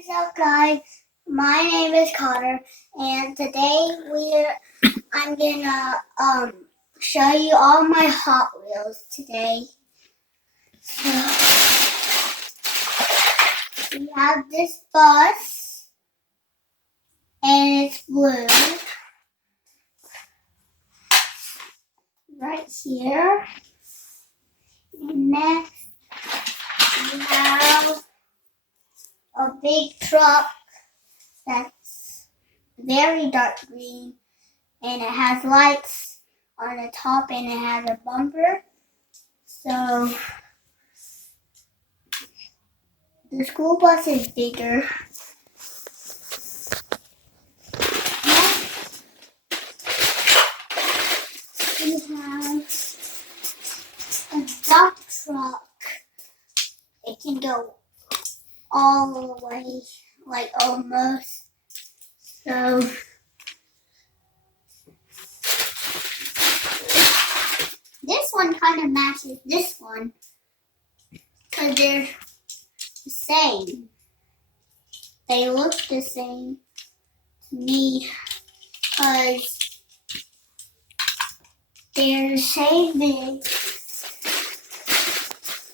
What's up, guys? My name is Connor, and today I'm gonna show you all my Hot Wheels today. So we have this bus, and it's blue. Right here. And next we have a big truck that's very dark green, and it has lights on the top, and it has a bumper. So the school bus is bigger. Next, we have a dump truck. It can go all the way, like almost. So this one kind of matches this one because they're the same. They look the same to me because they're the same big.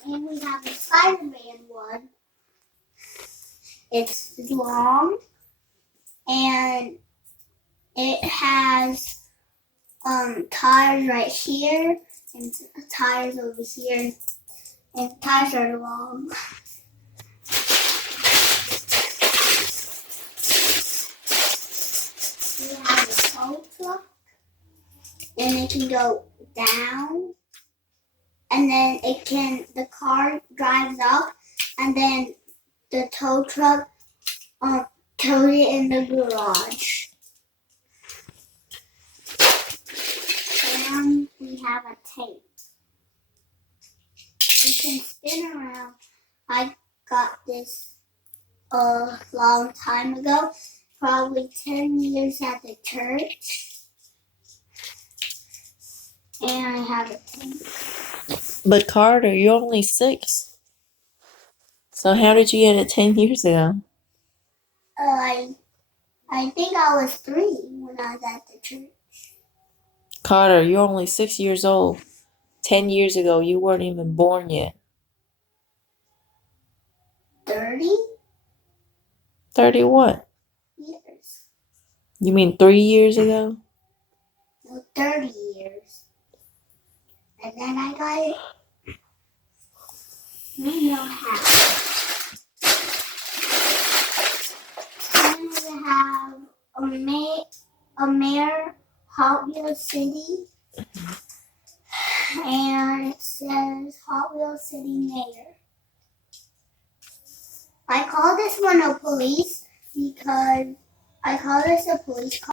And we have a Spider-Man one. It's long and it has tires right here and tires over here, and tires are long. We have a tow truck, and it can go down, and then the car drives up, and then the tow truck tows it in the garage. And we have a tape. It can spin around. I got this a long time ago, probably 10 years at the church. And I have a tape. But Carter, you're only 6. So how did you get it 10 years ago? I think I was 3 when I was at the church. Carter, you're only 6 years old. 10 years ago, you weren't even born yet. 30? 30 what? Years. You mean 3 years ago? No, 30 years. And then I got it. We know how. Then we have a mayor Hot Wheels City. And it says Hot Wheels City Mayor. I call this one a police because I call this a police car.